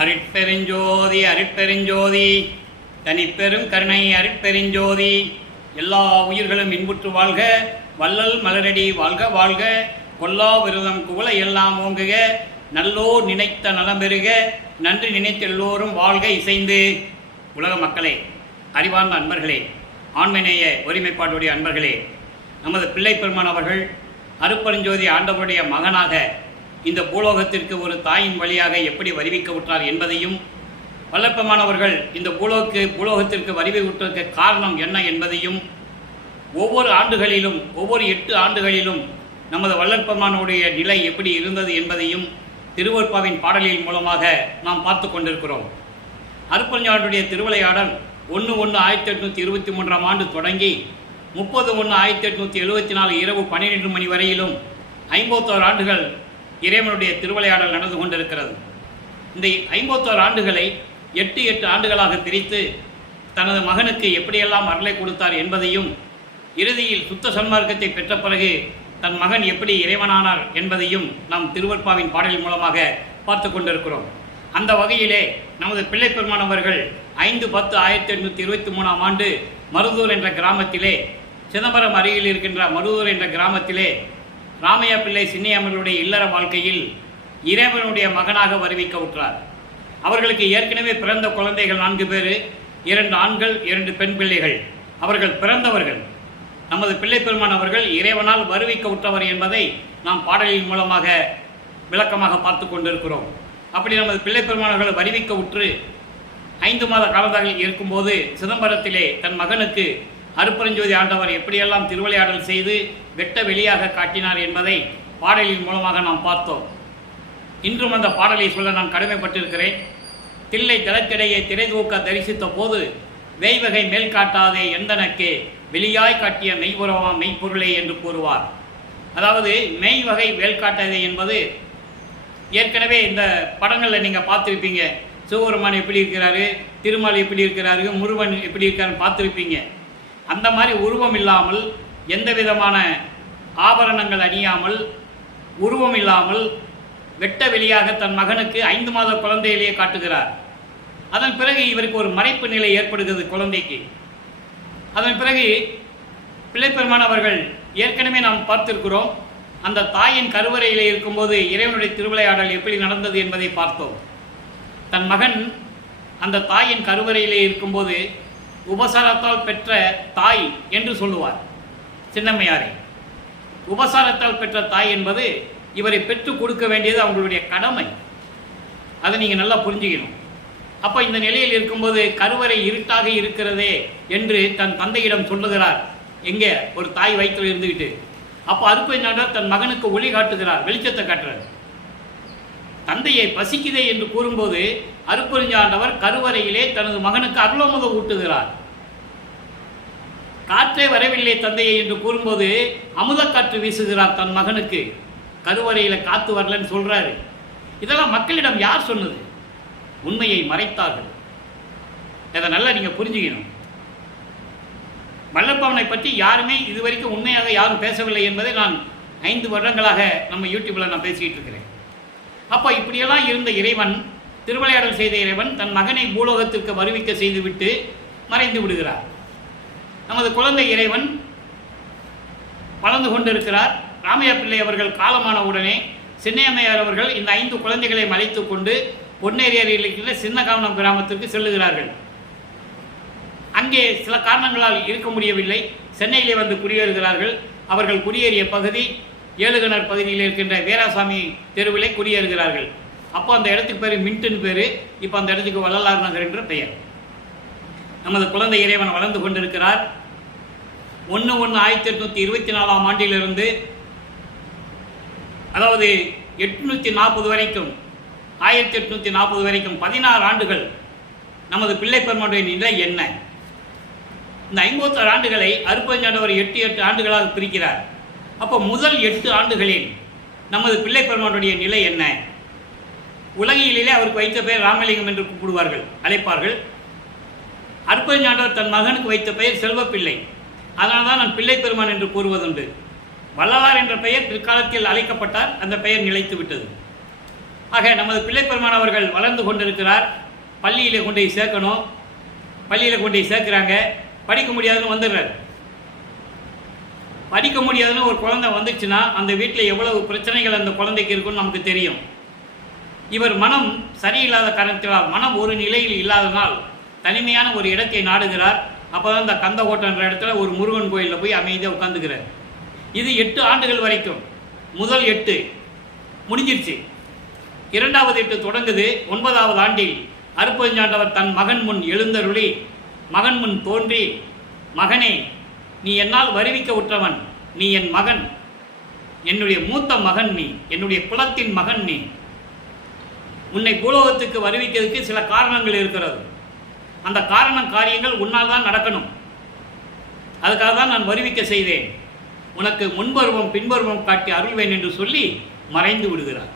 அருட்பெருஞ்சோதி அருட்பெருஞ்சோதி தனிப்பெரும் கருணை அருட்பெருஞ்சோதி. எல்லா உயிர்களும் இன்புற்று வாழ்க, வள்ளல் மலரடி வாழ்க வாழ்க, கொல்லா விரதம் குவள எல்லாம் ஓங்குக, நல்லோர் நினைத்த நலம் பெறுக, நன்றி நினைத்த எல்லோரும் வாழ்க இசைந்து. உலக மக்களே, அறிவார்ந்த அன்பர்களே, ஆண்மைநேய ஒருமைப்பாட்டுடைய அன்பர்களே, நமது பிள்ளை பெருமான் அவர்கள் அருட்பெருஞ்சோதி ஆண்டவருடைய மகனாக இந்த பூலோகத்திற்கு ஒரு தாயின் வழியாக எப்படி வருவிக்க விட்டார் என்பதையும், வல்லற்பெருமானவர்கள் இந்த பூலோகத்திற்கு வருவி விட்டதற்கு காரணம் என்ன என்பதையும், ஒவ்வொரு ஆண்டுகளிலும் ஒவ்வொரு 8 ஆண்டுகளிலும் நமது வல்லற்பெருமானுடைய நிலை எப்படி இருந்தது என்பதையும் திருவருட்பாவின் பாடலின் மூலமாக நாம் பார்த்து கொண்டிருக்கிறோம். அருட்பெருஞ்சாண்டவருடைய திருவிளையாடல் 1/1/1823 ஆண்டு தொடங்கி 30/1/1874 இரவு 12 மணி வரையிலும் 51 ஆண்டுகள் இறைவனுடைய திருவிளையாடல் நடந்து கொண்டிருக்கிறது. இந்த 51 ஆண்டுகளை 8 ஆண்டுகளாக பிரித்து தனது மகனுக்கு எப்படியெல்லாம் அருளை கொடுத்தார் என்பதையும், இறுதியில் சுத்த சன்மார்க்கத்தை பெற்ற பிறகு தன் மகன் எப்படி இறைவனானார் என்பதையும் நாம் திருவருட்பாவின் பாடலின் மூலமாக பார்த்து கொண்டிருக்கிறோம். அந்த வகையிலே நமது பிள்ளை பெருமான் அவர்கள் 5/10/1823 ஆண்டு மருதூர் என்ற கிராமத்திலே, சிதம்பரம் அருகில் இருக்கின்ற மருதூர் என்ற கிராமத்திலே ராமையா பிள்ளை சின்னையம்மனுடைய இல்லற வாழ்க்கையில் இறைவனுடைய மகனாக வருவிக்க உற்றார். அவர்களுக்கு ஏற்கனவே பிறந்த குழந்தைகள் 4 பேர், 2 ஆண்கள் 2 பெண் பிள்ளைகள். அவர்கள் பிறந்தவர்கள். நமது பிள்ளை பெருமான் அவர்கள் இறைவனால் வருவிக்க உற்றவர் என்பதை நாம் பாடலின் மூலமாக விளக்கமாக பார்த்து கொண்டிருக்கிறோம். அப்படி நமது பிள்ளை பெருமான் அவர்கள் வருவிக்க உற்று 5 மாத காலமாக இருக்கும்போது சிதம்பரத்திலே தன் மகனுக்கு அருட்பெருஞ்சோதி ஆண்டவர் எப்படியெல்லாம் திருவிளையாடல் செய்து வெட்ட வெளியாக காட்டினார் என்பதை பாடலின் மூலமாக நாம் பார்த்தோம். இன்றும் அந்த பாடலை சொல்ல நான் கடமைப்பட்டிருக்கிறேன். தில்லை தளத்திடையே திரைதூக்க தரிசித்த போது வேய்வகை மேல் காட்டாதே எந்தனக்கே வெளியாய் காட்டிய மெய்புறவா மெய்ப்பொருளே என்று கூறுவார். அதாவது மெய்வகை வேல் காட்டாதே என்பது ஏற்கனவே இந்த படங்களில் நீங்கள் பார்த்துருப்பீங்க. சிவபெருமான் எப்படி இருக்கிறாரு, திருமால் எப்படி இருக்கிறாரு, முருகன் எப்படி இருக்காருன்னு பார்த்துருப்பீங்க. அந்த மாதிரி உருவம் இல்லாமல், எந்த விதமான ஆபரணங்கள் அணியாமல், உருவம் இல்லாமல் வெட்ட வெளியாக தன் மகனுக்கு 5 மாத குழந்தையிலேயே காட்டுகிறார். அதன் பிறகு இவருக்கு ஒரு மறைப்பு நிலை ஏற்படுகிறது குழந்தைக்கு. அதன் பிறகு பிள்ளைப்பெருமான் அவர்கள் ஏற்கனவே நாம் பார்த்திருக்கிறோம். அந்த தாயின் கருவறையிலே இருக்கும்போது இறைவனுடைய திருவிளையாடல் எப்படி நடந்தது என்பதை பார்த்தோம். தன் மகன் அந்த தாயின் கருவறையிலே இருக்கும்போது உபசாரத்தால் பெற்ற தாய் என்று சொல்லுவார் சின்னம்மையாரை. உபசாரத்தால் பெற்ற தாய் என்பது இவரை பெற்று கொடுக்க வேண்டியது அவங்களுடைய கடமை. அதை நீங்கள் நல்லா புரிஞ்சுக்கணும். அப்போ இந்த நிலையில் இருக்கும்போது கருவறை இருட்டாக இருக்கிறதே என்று தன் தந்தையிடம் சொல்லுகிறார். எங்கே ஒரு தாய் வயிற்றில் இருந்துக்கிட்டு. அப்போ அருட்பெருஞ்சாண்டவர் தன் மகனுக்கு ஒளி காட்டுகிறார், வெளிச்சத்தை காட்டுறார். தந்தையை பசிக்குதே என்று கூறும்போது அருட்பெருஞ்சாண்டவர் கருவறையிலே தனது மகனுக்கு அருளமுதம் ஊட்டுகிறார். காற்றே வரவில்லை தந்தையை என்று கூறும்போது அமுதக்காற்று வீசுகிறார் தன் மகனுக்கு. கருவறையில் காற்று வரலன்னு சொல்றாரு. இதெல்லாம் மக்களிடம் யார் சொன்னது? உண்மையை மறைத்தார்கள். இதை நல்லா நீங்கள் புரிஞ்சுக்கணும். வல்லற்பவனை பற்றி யாருமே இதுவரைக்கும் உண்மையாக யாரும் பேசவில்லை என்பதை நான் 5 வருடங்களாக நம்ம யூடியூப்பில் நான் பேசிக்கிட்டு இருக்கிறேன். அப்போ இப்படியெல்லாம் இருந்த இறைவன், திருவிளையாடல் செய்த இறைவன் தன் மகனை பூலோகத்திற்கு வருவிக்க செய்துவிட்டு மறைந்து விடுகிறார். நமது குழந்தை இறைவன் வளர்ந்து கொண்டிருக்கிறார். ராமையா பிள்ளை அவர்கள் காலமான உடனே சின்னையம்மையார் அவர்கள் இந்த 5 குழந்தைகளை அழைத்து கொண்டு பொன்னேரியில் இருக்கிற சின்னகாவனம் கிராமத்திற்கு செல்லுகிறார்கள். அங்கே சில காரணங்களால் இருக்க முடியவில்லை. சென்னையிலே வந்து குடியேறுகிறார்கள். அவர்கள் குடியேறிய பகுதி ஏழுகணர் பகுதியில் இருக்கின்ற வீராசாமி தெருவிலே குடியேறுகிறார்கள். அப்போ அந்த இடத்துக்கு பேர் மின்ட்டுன்னு பேர். இப்போ அந்த இடத்துக்கு வள்ளலார் நகர் என்ற பெயர். நமது குழந்தை இறைவன் வளர்ந்து கொண்டிருக்கிறார். 1/1/1824 ஆண்டிலிருந்து, அதாவது 840 வரைக்கும், 1840 வரைக்கும் 16 ஆண்டுகள் நமது பிள்ளை பெருமானுடைய நிலை என்ன? இந்த 51 ஆண்டுகளை அருட்பெருஞ்சாண்டவர் 8 ஆண்டுகளாக பிரிக்கிறார். அப்போ முதல் 8 ஆண்டுகளில் நமது பிள்ளை பெருமானுடைய நிலை என்ன? உலகிலே அவருக்கு வைத்த பெயர் ராமலிங்கம் என்று கூப்பிடுவார்கள், அழைப்பார்கள். அருட்பெருஞ்சாண்டவர் தன் மகனுக்கு வைத்த பெயர் செல்வப்பிள்ளை. அதனால தான் நான் பிள்ளை பெருமான் என்று கூறுவதுண்டு. வள்ளலார் என்ற பெயர் பிற்காலத்தில் அழைக்கப்பட்டார். அந்த பெயர் நிலைத்து விட்டது. ஆக நமது பிள்ளைப்பெருமான் அவர்கள் வளர்ந்து கொண்டிருக்கிறார். பள்ளியில் கொண்டு போய் சேர்க்கணும், பள்ளியில் கொண்டு போய் சேர்க்குறாங்க. படிக்க முடியாதுன்னு வந்துடுறாரு. படிக்க முடியாதுன்னு ஒரு குழந்தை வந்துச்சுன்னா அந்த வீட்டில் எவ்வளவு பிரச்சனைகள் அந்த குழந்தைக்கு இருக்குன்னு நமக்கு தெரியும். இவர் மனம் சரியில்லாத காரணத்தினால், மனம் ஒரு நிலையில் இல்லாதனால் தனிமையான ஒரு இடத்தை நாடுகிறார். அப்போ தான் இந்த கந்தகோட்டன்ற இடத்துல ஒரு முருகன் கோயிலில் போய் அமைதியாக உட்காந்துக்கிறார். இது 8 ஆண்டுகள் வரைக்கும். முதல் 8 முடிஞ்சிருச்சு. 2வது 8 தொடங்குது. 9வது ஆண்டில் அருட்பெருஞ்சாண்டவர் தன் மகன் முன் எழுந்தருளி, மகன் முன் தோன்றி, மகனே, நீ என்னால் வருவிக்க உற்றவன், நீ என் மகன், என்னுடைய மூத்த மகன், நீ என்னுடைய குலத்தின் மகன், நீ உன்னை பூலோகத்துக்கு வருவிக்கிறதுக்கு சில காரணங்கள் இருக்கிறது. அந்த காரியங்கள் உன்னால் தான் நடக்கணும். அதுக்காக தான் நான் வருவிக்க செய்தேன். உனக்கு முன்பருவம் பின்பருவம் காட்டி அருள்வேன் என்று சொல்லி மறைந்து விடுகிறார்.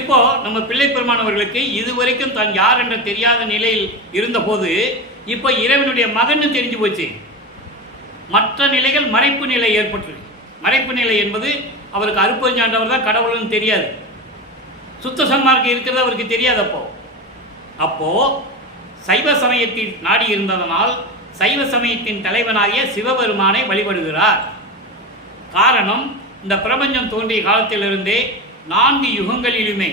இப்போ நம்ம பிள்ளைப்பெருமானவர்களுக்கு இதுவரைக்கும் தான் யார் என்ற தெரியாத நிலையில் இருந்தபோது இப்போ இறைவனுடைய மகன் தெரிஞ்சு போச்சு. மற்ற நிலைகள் மறைப்பு நிலை ஏற்பட்டிருக்கு. மறைப்பு நிலை என்பது அவருக்கு அருட்பெருஞ்சாண்டவர் தான் கடவுள்னு தெரியாது. சுத்த சன்மார்க்கம் இருக்கிறது அவருக்கு தெரியாது. அப்போ சைவ சமயத்தில் நாடி இருந்ததனால் சைவ சமயத்தின் தலைவனாகிய சிவபெருமானை வழிபடுகிறார். காரணம், இந்த பிரபஞ்சம் தோன்றிய காலத்திலிருந்தே 4 யுகங்களிலுமே,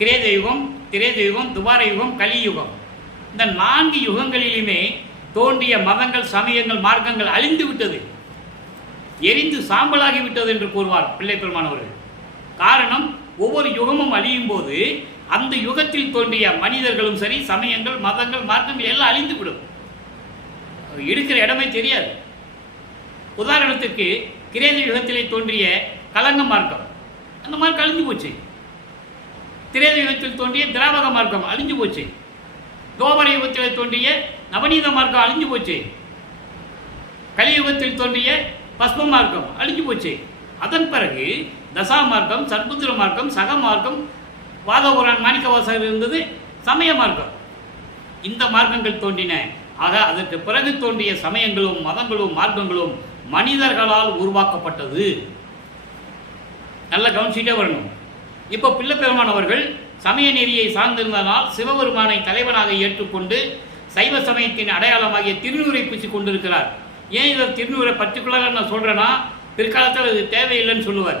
கிரேத யுகம், திரேத யுகம், துவார யுகம், கலியுகம், இந்த 4 யுகங்களிலுமே தோன்றிய மதங்கள், சமயங்கள், மார்க்கங்கள் அழிந்து விட்டது, எரிந்து சாம்பலாகி விட்டது என்று கூறுவார் பிள்ளைப்பெருமானவர்கள். காரணம், ஒவ்வொரு யுகமும் அழியும் போது அந்த யுகத்தில் தோன்றிய மனிதர்களும் சரி, சமயங்கள், மதங்கள், மார்க்கங்கள் எல்லாம் அழிந்து விடும். இருக்கிற இடமே தெரியாது. உதாரணத்துக்கு கிரேத யுகத்திலே தோன்றிய கலங்க மார்க்கம், அந்த மார்க்கம் அழிஞ்சு போச்சு. திரேத யுகத்தில் தோன்றிய திராவக மார்க்கம் அழிஞ்சு போச்சு. தோபர யுகத்தில் தோன்றிய நவநீத மார்க்கம் அழிஞ்சு போச்சு. கலியுகத்தில் தோன்றிய பஸ்ம மார்க்கம் அழிஞ்சு போச்சு. அதன் பிறகு தசா மார்க்கம், சத்புத்திர மார்க்கம், சக மார்க்கம், வாதபுரான் மாணிக்கவாசகர் இருந்தது சமய மார்க்கம். இந்த மார்க்கங்கள் தோன்றின. ஆக அதற்கு பிறகு தோன்றிய சமயங்களும் மதங்களும் மார்க்கங்களும் மனிதர்களால் உருவாக்கப்பட்டது. நல்ல கவனிச்சுட்டே வரணும். இப்போ பிள்ளைப்பெருமான் அவர்கள் சமய நெறியை சார்ந்திருந்தனால் சிவபெருமானை தலைவனாக ஏற்றுக்கொண்டு சைவ சமயத்தின் அடையாளமாகிய திருநூரை பூசி கொண்டிருக்கிறார். ஏன் இதை திருநூரை பர்டிகுலராக நான் சொல்கிறேன்னா, பிற்காலத்தில் இது தேவையில்லைன்னு சொல்லுவார்.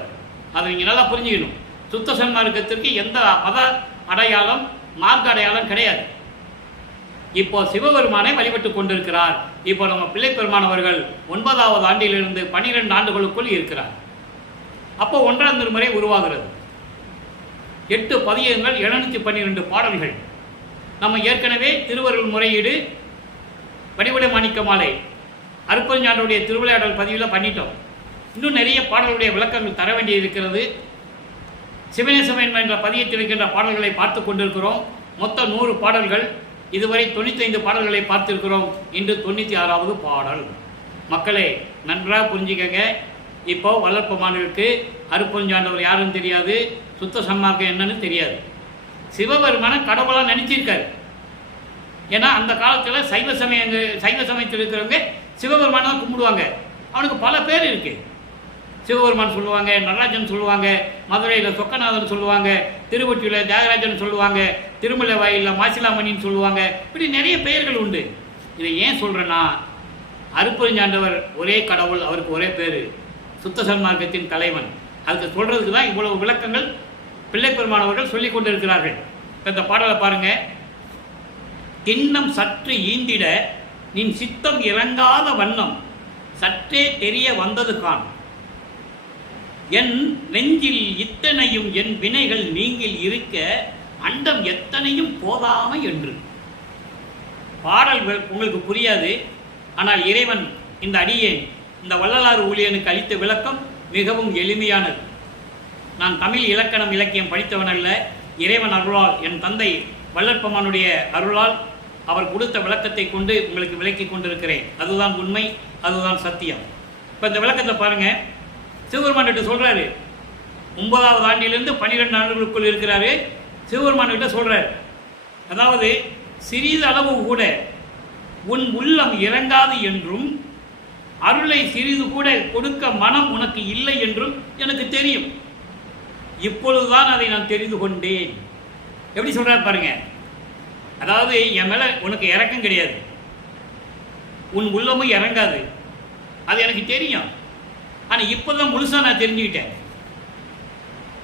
அதை நீங்கள் நல்லா புரிஞ்சுக்கணும். சுத்த சன்மார்க்கத்திற்கு எந்த மத அடையாளம், மார்க்க அடையாளம் கிடையாது. இப்போ சிவபெருமானை வழிபட்டு கொண்டிருக்கிறார். இப்போ நம்ம பிள்ளைப்பெருமான் அவர்கள் 9வது ஆண்டிலிருந்து 12 ஆண்டுகளுக்குள் இருக்கிறார். அப்போ 1ஆம் திருமுறை உருவாகிறது. 8 பதியங்கள், 712 பாடல்கள். நம்ம ஏற்கனவே திருவருள் முறையீடு, வடிவடை மாணிக்க மாலை, அருட்பெருஞ்சாண்டவருடைய திருவிளையாடல் பதிவில் பண்ணிட்டோம். இன்னும் நிறைய பாடல்களுடைய விளக்கங்கள் தர வேண்டியிருக்கிறது. சிவநேசமன் என்ற பதியத்தில் இருக்கின்ற பாடல்களை பார்த்து கொண்டிருக்கிறோம். மொத்தம் 100 பாடல்கள். இதுவரை 95 பாடல்களை பார்த்திருக்கிறோம். இன்று 96வது பாடல். மக்களே, நன்றாக புரிஞ்சுக்கங்க. இப்போ வளர்ப்பமானவருக்கு அருட்பெருஞ்சாண்டவர் யாருன்னு தெரியாது, சுத்த சன்மார்க்கம் என்னன்னு தெரியாது. சிவபெருமான கடவுளாக நினைச்சிருக்காரு. ஏன்னா அந்த காலத்தில் சைவ சமயத்தில் இருக்கிறவங்க சிவபெருமானை தான் கும்பிடுவாங்க. அவனுக்கு பல பேர் இருக்கு. சிவபெருமான் சொல்லுவாங்க, நடராஜன் சொல்லுவாங்க, மதுரையில் சொக்கநாதன் சொல்லுவாங்க, திருவொற்றியில் தியாகராஜன் சொல்லுவாங்க, திருமலை வாயிலில் மாசிலாமணின்னு சொல்லுவாங்க. இப்படி நிறைய பெயர்கள் உண்டு. இதை ஏன் சொல்கிறேன்னா, அருட்பெருஞ்சாண்டவர் ஒரே கடவுள், அவருக்கு ஒரே பேர், சுத்த சன்மார்க்கத்தின் தலைவன். அதுக்கு சொல்கிறதுக்கு தான் இவ்வளவு விளக்கங்கள் பிள்ளைப்பெருமானவர்கள் சொல்லிக் கொண்டிருக்கிறார்கள். இந்த பாடலை பாருங்க. திண்ணம் சற்று ஈந்திட நின் சித்தம் இறங்காத வண்ணம் சற்றே தெரிய வந்தது கான், என் நெஞ்சில் இத்தனையும் என் வினைகள் நீங்கில் இருக்க அண்டம் எத்தனையும் போதாமை என்று. பாடல் உங்களுக்கு புரியாது. ஆனால் இறைவன் இந்த அடியேன், இந்த வள்ளலார் ஊழியனுக்கு அளித்த விளக்கம் மிகவும் எளிமையானது. நான் தமிழ் இலக்கணம் இலக்கியம் படித்தவன் அல்ல. இறைவன் அருளால், என் தந்தை வள்ளற்பமானுடைய அருளால் அவர் கொடுத்த விளக்கத்தை கொண்டு உங்களுக்கு விளக்கி கொண்டிருக்கிறேன். அதுதான் உண்மை, அதுதான் சத்தியம். இப்போ இந்த விளக்கத்தை பாருங்கள். சிவபெருமான்கிட்ட சொல்கிறாரு, 9வது ஆண்டிலிருந்து 12 ஆண்டுகளுக்குள் இருக்கிறாரு. சிவபெருமான்கிட்ட சொல்கிறார், அதாவது சிறிது அளவு கூட உன் உள்ளம் இறங்காது என்றும் அருளை சிறிது கூட கொடுக்க மனம் உனக்கு இல்லை என்றும் எனக்கு தெரியும். இப்பொழுதுதான் அதை நான் தெரிந்து கொண்டேன். எப்படி சொல்கிறார் பாருங்க. அதாவது என் மேலே உனக்கு இறக்கம் கிடையாது, உன் உள்ளமும் இறங்காது, அது எனக்கு தெரியும். ஆனால் இப்போ தான் முழுசாக நான் தெரிஞ்சுக்கிட்டேன்.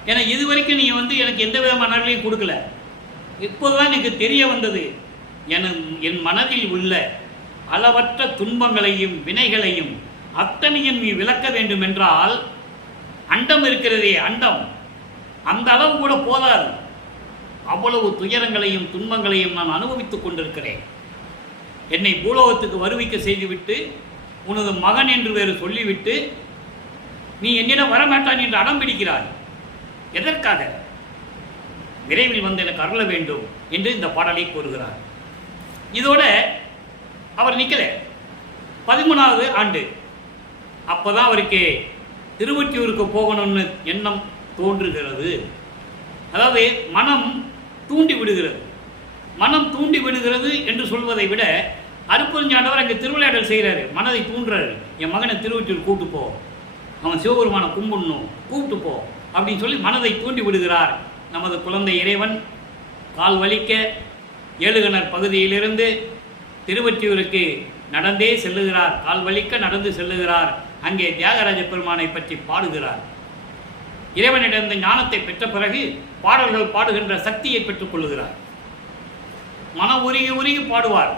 ஏன்னா இது வரைக்கும் நீங்கள் எனக்கு எந்த விதமான அருளையும் கொடுக்கல. இப்போதுதான் எனக்கு தெரிய வந்தது. என் மனதில் உள்ள அளவற்ற துன்பங்களையும் வினைகளையும் அத்தனையும் நீ விளக்க வேண்டும் என்றால் அண்டம் இருக்கிறதே, அண்டம் அந்த அளவு கூட போதாது. அவ்வளவு துயரங்களையும் துன்பங்களையும் நான் அனுபவித்துக் கொண்டிருக்கிறேன். என்னை பூலோகத்துக்கு வருவிக்க செய்துவிட்டு உனது மகன் என்று வேறு சொல்லிவிட்டு நீ என்னிடம் வரமாட்டான் என்று அடம் பிடிக்கிறாய். எதற்காக? விரைவில் வந்து எனக்கு அருள வேண்டும் என்று இந்த பாடலை கூறுகிறார். இதோட அவர் நிற்கல. 13வது ஆண்டு அப்போதான் அவருக்கு திருவொற்றியூருக்கு போகணும்னு எண்ணம் தோன்றுகிறது. அதாவது மனம் தூண்டி விடுகிறது. மனம் தூண்டி விடுகிறது என்று சொல்வதை விட அருட்பெருஞ்சாண்டவர் அங்கே திருவிளையாடல் செய்கிறாரு, மனதை தூண்டுறாரு. என் மகனை திருவொற்றியூர் கூப்பிட்டு போ, அவன் சிவபெருமானை கும்பிடணும், கூப்பிட்டு போ அப்படின்னு சொல்லி மனதை தூண்டி விடுகிறார். நமது குழந்தை இறைவன் கால் வலிக்க ஏழுகணர் பகுதியிலிருந்து திருவொற்றியூருக்கு நடந்தே செல்லுகிறார். கால் வலிக்க நடந்து செல்லுகிறார். அங்கே தியாகராஜ பெருமானை பற்றி பாடுகிறார். இறைவனிடம் இந்த ஞானத்தை பெற்ற பிறகு பாடல்கள் பாடுகின்ற சக்தியை பெற்றுக் கொள்ளுகிறார். மன உருகி உருகி பாடுவார்.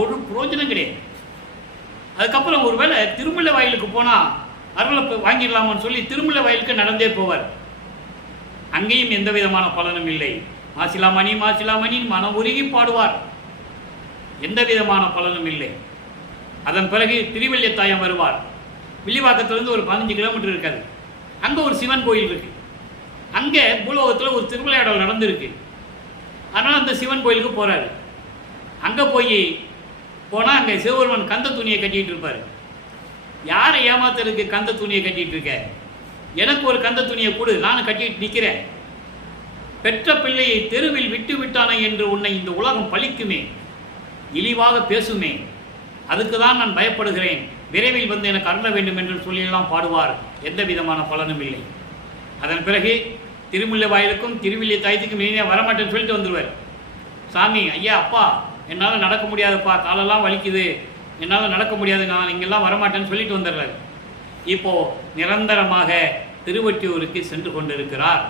ஒரு பிரயோஜனம் கிடையாது. அதுக்கப்புறம் ஒருவேளை திருமலை வயலுக்கு போனால் அருளை வாங்கிடலாமான்னு சொல்லி திருமலை வயலுக்கு நடந்தே போவார். அங்கேயும் எந்த விதமான பலனும் இல்லை. மாசிலாமணி மாசிலாமணி மனம் உருகி பாடுவார். எந்த விதமான பலனும் இல்லை. அதன் பிறகு திருவெல்லியத்தாயம் வருவார். வில்லிவாக்கத்திலிருந்து ஒரு 15 கிலோமீட்டர் இருக்காது. அங்கே ஒரு சிவன் கோயில் இருக்கு. அங்கே பூலோகத்தில் ஒரு திருவிளையாடல் நடந்திருக்கு. அதனால் அந்த சிவன் கோயிலுக்கு போகிறாரு. அங்கே போனால் அங்கே சிவபெருமான் கந்த துணியை கட்டிகிட்டு இருப்பார். யாரை ஏமாத்துறதுக்கு கந்த துணியை கட்டிகிட்டு இருக்க? எனக்கு ஒரு கந்த துணியை கொடு, நானும் கட்டிட்டு நிற்கிறேன். பெற்ற பிள்ளையை தெருவில் விட்டு விட்டானே என்று உன்னை இந்த உலகம் பழிக்குமே, இழிவாக பேசுமே, அதுக்கு தான் நான் பயப்படுகிறேன். விரைவில் வந்து எனக்கு அருள வேண்டும் என்று சொல்லியெல்லாம் பாடுவார். எந்த விதமான பலனும் இல்லை. அதன் பிறகு திருமுல்லை வாயிலுக்கும் திருவில்லிய தாயத்துக்கும் இனிமே வரமாட்டேன்னு சொல்லிட்டு வந்துடுவார். சாமி, ஐயா, அப்பா, என்னால் நடக்க முடியாதுப்பா, காலெல்லாம் வலிக்குது, என்னால் நடக்க முடியாது, நான் இங்கெல்லாம் வரமாட்டேன்னு சொல்லிட்டு வந்துடுறாரு. இப்போது நிரந்தரமாக திருவொற்றியூருக்கு சென்று கொண்டிருக்கிறார்.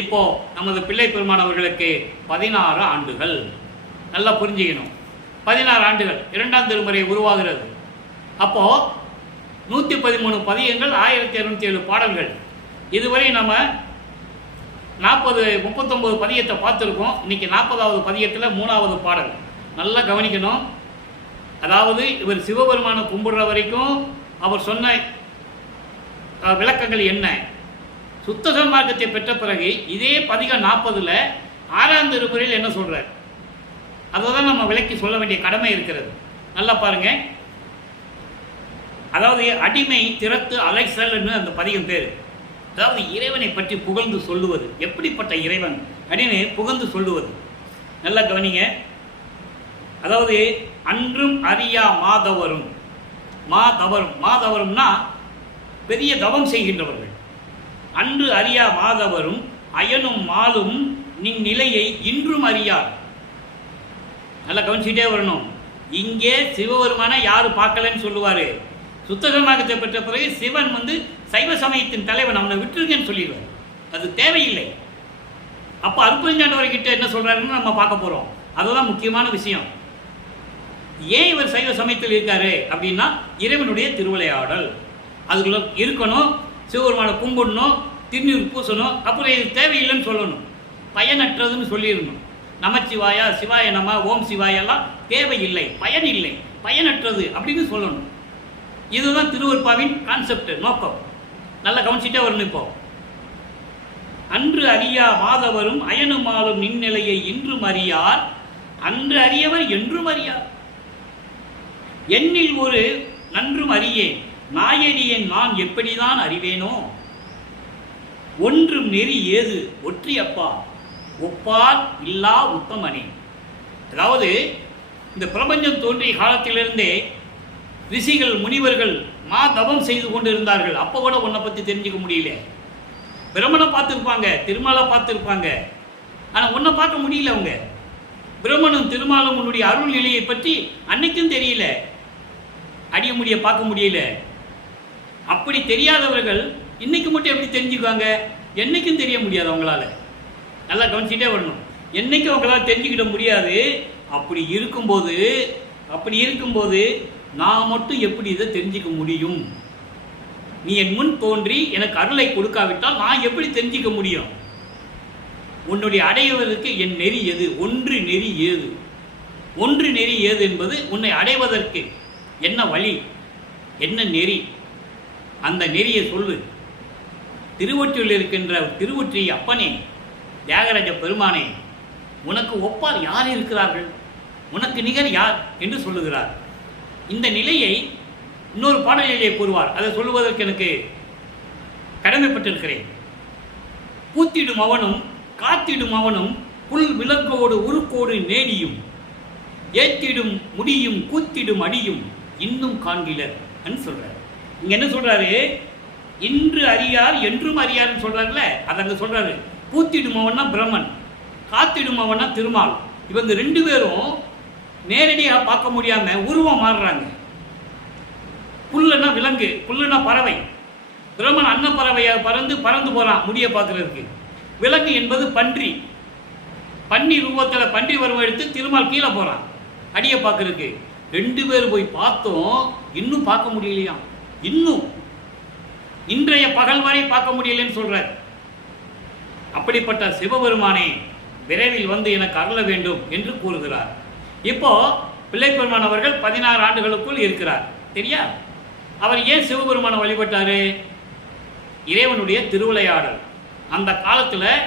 இப்போது நமது பிள்ளை பெருமான் அவர்களுக்கு 16 ஆண்டுகள். நல்லா புரிஞ்சுக்கணும். 16 ஆண்டுகள் 2ஆம் திருமுறை உருவாகிறது. அப்போது 113 பதியங்கள், 1207 பாடல்கள். இதுவரை நம்ம 39 பதியத்தை பார்த்துருக்கோம். இன்றைக்கி 40வது பதியத்தில் 3வது பாடல். நல்லா கவனிக்கணும். அதாவது இவர் சிவபெருமானை கும்பிடுற வரைக்கும் அவர் சொன்ன விளக்கங்கள் என்ன? சுத்த சன்மார்க்கத்தை பெற்ற பிறகு இதே பதிகம் 40ல் 6ஆம் திருமுறையில் என்ன சொல்கிறார்? அதை தான் நம்ம விளக்கி சொல்ல வேண்டிய கடமை இருக்கிறது. நல்லா பாருங்க. அதாவது அடிமை திறத்து அலைசல்னு அந்த பதிகம் பேர். அதாவது இறைவனை பற்றி புகழ்ந்து சொல்லுவது. எப்படிப்பட்ட இறைவன் அப்படின்னு புகழ்ந்து சொல்லுவது. நல்லா கவனிங்க. அதாவது அன்றும் அறியா மாதவரும். மாதவரும்னா பெரிய தவம் செய்கின்றவர்கள். அன்று அறியா மாதவரும் அயனும் மாலும் நின் நிலையை இன்றும் அறியார். நல்லா கவனிச்சுட்டே வரணும். இங்கே சிவபெருமான யாரு பார்க்கலன்னு சொல்லுவார். சுத்தகமாகத்தை பெற்ற பிறகு சிவன் சைவ சமயத்தின் தலைவன், அவனை விட்டுருங்கன்னு சொல்லிடுவார். அது தேவையில்லை. அப்போ அருட்பெருஞ்சாண்டவர்கிட்ட என்ன சொல்கிறாருன்னு நம்ம பார்க்க போகிறோம். அதுதான் முக்கியமான விஷயம். ஏன் இவர் சைவ சமயத்தில் இருக்காரு அப்படின்னா இறைவனுடைய திருவிளையாடல் அதுக்குள்ள இருக்கணும். சிவபெருமானை கும்பிடணும், திருநீர் பூசணும். அப்புறம் இது தேவையில்லைன்னு சொல்லணும், பயனற்றதுன்னு சொல்லிடணும். நமச்சிவாயா, சிவாய நம, ஓம் சிவாயெல்லாம் தேவையில்லை, பயன் இல்லை, பயனற்றது அப்படின்னு சொல்லணும். இதுதான் திருவருட்பாவின் கான்செப்ட், நோக்கம். நல்லா கவனிச்சுட்டே வரணும். இப்போ அன்று அறியா மாதவரும் அயனுமாலும் நின்னிலையை இன்றும் அறியார், அன்று அறியவர் என்றும் அறியார். என்னில் ஒரு நன்றும் அறியேன், நாயடியேன் நான் எப்படிதான் அறிவேனோ. ஒன்றும் நெறி ஏது ஒற்றியப்பா, ஒப்பால் இல்லா உத்தமனே. அதாவது இந்த பிரபஞ்சம் தோன்றிய காலத்திலிருந்தே ரிஷிகள் முனிவர்கள் தவம் செய்து கொண்டு இருந்தார்கள். அப்போ கூட உன்னை பற்றி தெரிஞ்சுக்க முடியல. பிரம்மனை பார்த்துருப்பாங்க, திருமாலை பார்த்துருப்பாங்க. ஆனால் ஒன்றை பார்க்க முடியல அவங்க. பிரம்மனும் திருமாலும் உன்னுடைய அருள் நிலையை பற்றி அன்னைக்கும் தெரியல, அடிய முடிய பார்க்க முடியல. அப்படி தெரியாதவர்கள் இன்னைக்கு மட்டும் எப்படி தெரிஞ்சுக்குவாங்க? என்னைக்கும் தெரிய முடியாது அவங்களால. நல்லா கவனிச்சுட்டே வரணும். என்னைக்கும் அவங்களால தெரிஞ்சுக்கிட முடியாது. அப்படி இருக்கும்போது நான் மட்டும் எப்படி இதை தெரிஞ்சுக்க முடியும்? நீ என் முன் தோன்றி எனக்கு அருளை கொடுக்காவிட்டால் நான் எப்படி தெரிஞ்சிக்க முடியும்? உன்னுடைய அடைவதற்கு என் நெறி எது? ஒன்று நெறி ஏது? ஒன்று நெறி ஏது என்பது உன்னை அடைவதற்கு என்ன வழி, என்ன நெறி? அந்த நெறியை சொல்லு. திருவொற்றியில் இருக்கின்ற திருவொற்றி அப்பனே, தியாகராஜ பெருமானே, உனக்கு ஒப்பார் யார் இருக்கிறார்கள்? உனக்கு நிகர் யார் என்று சொல்லுகிறார். இந்த நிலையை இன்னொரு பாடலிலே கூறுவார். அதை சொல்லுவதற்கு எனக்கு கடமைப்பட்டிருக்கிறேன். பூத்திடும் அவனும் காத்திடும் அவனும் புல் விலங்கோடு உருக்கோடு நேடியும் ஏற்றிடும் முடியும் கூத்திடும் அடியும் இன்னும் காண்கிலர் என்று சொல்றார். இங்க என்ன சொல்றாரு? இன்று அறியார் என்றும் அறியார்னு சொல்றாருல, அதை அங்க சொல்றாரு. பூத்திடும் அவன்னா பிரம்மன், காத்திடும் அவன்னா திருமால். இவங்க ரெண்டு பேரும் நேரடியாக பார்க்க முடியாம உருவம் மாறுறாங்க. புல்லுன்னா விலங்கு, புல்லுன்னா பறவை. பிரம்மன் அன்ன பறவையாக பறந்து போறான் முடிய பார்க்கறதுக்கு. விலங்கு என்பது பன்றி. பன்றி ரூபத்தில் பன்றி வரும் எடுத்து திருமால் கீழே போறான் அடியை பார்க்கறதுக்கு. ரெண்டு பேர் போய் பார்த்தோம், இன்னும் பார்க்க முடியலையாம். இன்னும் இன்றைய பகல் வரை பார்க்க முடியலன்னு சொல்றார். அப்படிப்பட்ட சிவபெருமானே, விரைவில் வந்து எனக்கு அருள வேண்டும் என்று கூறுகிறார். இப்போ பிள்ளைப்பெருமான் அவர்கள் 16 ஆண்டுகளுக்குள் இருக்கிறார். தெரியா? அவர் ஏன் சிவபெருமானை வழிபட்டாரு? இறைவனுடைய திருவிளையாடல். அந்த காலத்தில்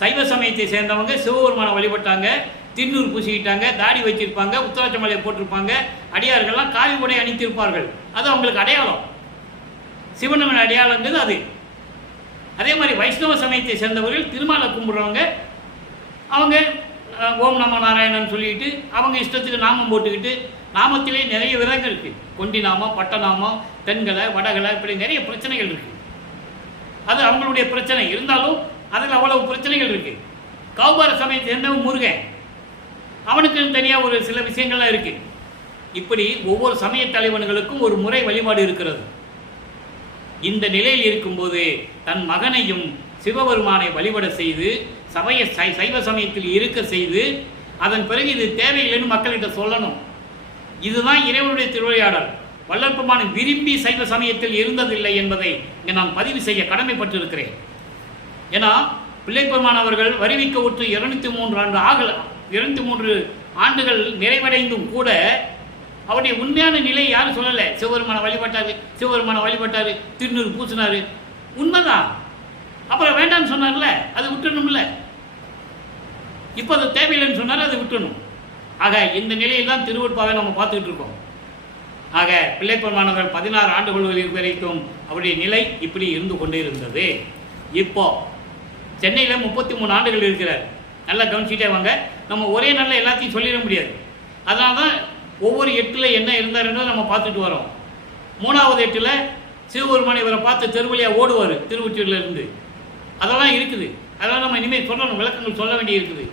சைவ சமயத்தை சேர்ந்தவங்க சிவபெருமானை வழிபட்டாங்க. திண்ணூர் பூசிக்கிட்டாங்க, தாடி வச்சிருப்பாங்க, உத்தராட்ச மலையை போட்டிருப்பாங்க, அடியார்கள்லாம் காவி உடை அணித்திருப்பார்கள். அது அவங்களுக்கு அடையாளம், சிவனின் அடையாளங்கிறது அது. அதே மாதிரி வைஷ்ணவ சமயத்தை சேர்ந்தவர்கள் திருமாலை கும்பிடுறவங்க, அவங்க ஓம் நம நாராயணன் சொல்லிட்டு அவங்க இஷ்டத்துக்கு நாமம் போட்டுக்கிட்டு, நாமத்திலே நிறைய விதங்கள் இருக்குது. கொண்டி நாமம், பட்ட நாமம், தென்கலை, வடகலை, இப்படி நிறைய பிரச்சனைகள் இருக்குது. அது அவங்களுடைய பிரச்சனை. இருந்தாலும் அதில் அவ்வளவு பிரச்சனைகள் இருக்குது. கௌபார சமயத்தை சேர்ந்தவன் முருகன், அவனுக்கு தனியாக ஒரு சில விஷயங்கள்லாம் இருக்குது. இப்படி ஒவ்வொரு சமய தலைவன்களுக்கும் ஒரு முறை வழிபாடு இருக்கிறது. இந்த நிலையில் இருக்கும்போது தன் மகனையும் சிவபெருமானை வழிபட செய்து சைவ சமயத்தில் இருக்க செய்து, அதன் பிறகு இது தேவையில்லைன்னு மக்கள்கிட்ட சொல்லணும். இதுதான் இறைவனுடைய திருவிளையாடல். வள்ளற்பெருமான் விரும்பி சைவ சமயத்தில் இருந்ததில்லை என்பதை இங்கே நான் பதிவு செய்ய கடமைப்பட்டிருக்கிறேன். ஏன்னா பிள்ளைப்பெருமான் அவர்கள் வருவிக்க உற்று 203 ஆண்டுகள் நிறைவடைந்தும் கூட அவருடைய உண்மையான நிலை யாரும் சொல்லலை. சிவபெருமானை வழிபட்டாரு, திருநூறு பூசினாரு, உண்மைதான். அப்புறம் வேண்டாம்னு சொன்னார்ல, அது விட்டுணும்ல. இப்போ அது தேவையில்லைன்னு சொன்னார், அது விட்டுணும். ஆக இந்த நிலையில் தான் திருவொற்பாவை நம்ம பார்த்துக்கிட்டு இருக்கோம். ஆக பிள்ளைப்பெருமானவர்கள் 16 ஆண்டுகள் வரைக்கும் அவருடைய நிலை இப்படி இருந்து கொண்டே இருந்தது. இப்போ சென்னையில் 33 ஆண்டுகள் இருக்கிறார். நல்லா கவனிச்சுட்டே வாங்க. நம்ம ஒரே நாளில் எல்லாத்தையும் சொல்லிட முடியாது. அதனால தான் ஒவ்வொரு 8ல் என்ன இருந்தாருன்றதை நம்ம பார்த்துட்டு வரோம். 3வது 8ல் சிவபெருமான் இவரை பார்த்து தெருவழியாக ஓடுவார் திருவொற்றியூர்லேருந்து. அதெல்லாம் இருக்குது. அதெல்லாம் நம்ம இனிமேல் சொல்லணும், விளக்கங்கள் சொல்ல வேண்டி இருக்குது.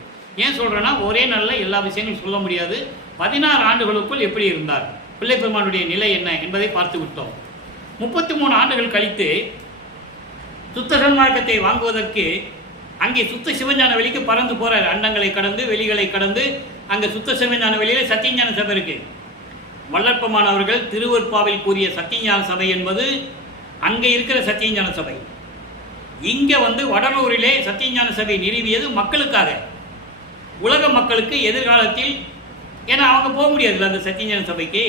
ஏன் சொல்கிறேன்னா, ஒரே நாளில் எல்லா விஷயங்களும் சொல்ல முடியாது. 16 ஆண்டுகளுக்குள் எப்படி இருந்தார், பிள்ளைப்பெருமானுடைய நிலை என்ன என்பதை பார்த்து விட்டோம். 33 ஆண்டுகள் கழித்து சுத்த சன்மார்க்கத்தை வாங்குவதற்கு அங்கே சுத்த சிவஞான வெளிக்கு பறந்து போகிறார். அண்டங்களை கடந்து வெளிகளை கடந்து அங்கே சுத்த சிவஞான வெளியில் சத்தியஞான சபை இருக்குது. வள்ளற்பெருமான் அவர்கள் திருவொற்பாவில் கூறிய சத்தியஞான சபை என்பது அங்கே இருக்கிற சத்தியஞான சபை. இங்கே வந்து வடலூரிலே சத்தியஞான சபை நிறுவியது மக்களுக்காக, உலக மக்களுக்கு எதிர்காலத்தில். ஏன்னா அவங்க போக முடியாது அந்த சத்தியஞான சபைக்கு.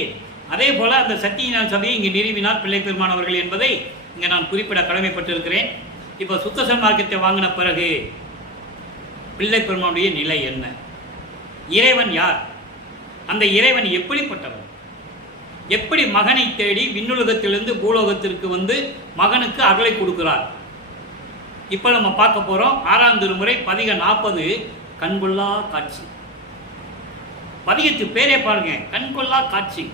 அதே போல் அந்த சத்தியஞான சபையை இங்கே நிறுவினார் பிள்ளைப்பெருமான் அவர்கள் என்பதை இங்கே நான் குறிப்பிட கடமைப்பட்டிருக்கிறேன். இப்போ சுத்த சன்மார்க்கத்தை வாங்கின பிறகு பிள்ளைப்பெருமானுடைய நிலை என்ன? இறைவன் யார்? அந்த இறைவன் எப்படிப்பட்டவன்? எப்படி மகனை தேடி விண்ணுலகத்திலிருந்து பூலோகத்திற்கு வந்து மகனுக்கு அருளை கொடுக்கிறார்? இப்போ நம்ம பார்க்க போகிறோம். 6ஆம் திருமுறை பதிக 40 கண்கொள்ளா காட்சி. பதிகத்து பேரே பாருங்க, கண்கொள்ளா காட்சி.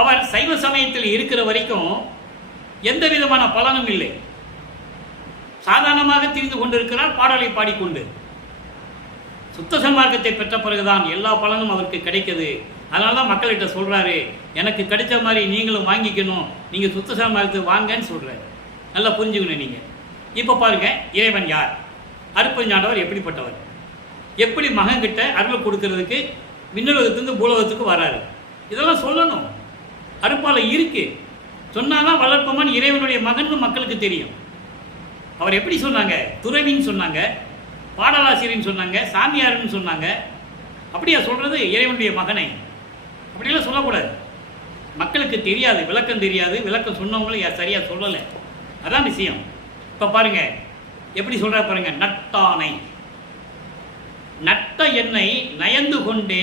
அவர் சைவ சமயத்தில் இருக்கிற வரைக்கும் எந்த விதமான பலனும் இல்லை. சாதாரணமாக தெரிந்து கொண்டிருக்கிறார் பாடலை பாடிக்கொண்டு. சுத்த சன்மார்க்கத்தை பெற்ற பிறகுதான் எல்லா பலனும் அவருக்கு கிடைக்குது. அதனால தான் மக்கள்கிட்ட சொல்கிறாரு, எனக்கு கிடைச்ச மாதிரி நீங்களும் வாங்கிக்கணும், நீங்கள் சுத்த சன்மார்க்கத்துக்கு வாங்கன்னு சொல்கிறாரு. நல்லா புரிஞ்சுக்கணும் நீங்கள். இப்போ பாருங்கள், இறைவன் யார்? அருட்பெருஞ்சாண்டவர் எப்படிப்பட்டவர்? எப்படி மகன்கிட்ட அருள் கொடுக்கறதுக்கு விண்ணுலகத்துலேருந்து பூலோகத்துக்கு வராரு? இதெல்லாம் சொல்லணும். அருட்பாலை இருக்கு, சொன்னாதான் வளர்ப்பமான் இறைவனுடைய மகன் மக்களுக்கு தெரியும். அவர் எப்படி சொன்னாங்க? துறவின்னு சொன்னாங்க, பாடலாசிரியன்னு சொன்னாங்க, சாமியார்னு சொன்னாங்க. அப்படியா சொல்கிறது இறைவனுடைய மகனை? அப்படியெல்லாம் சொல்லக்கூடாது. மக்களுக்கு தெரியாது, விளக்கம் தெரியாது. விளக்கம் சொன்னவங்களும் சரியாக சொல்லலை. அதான் விஷயம். இப்போ பாருங்கள் எப்படி சொல்கிற பாருங்க. நட்டானை, நட்ட என்னை நயந்து கொண்டே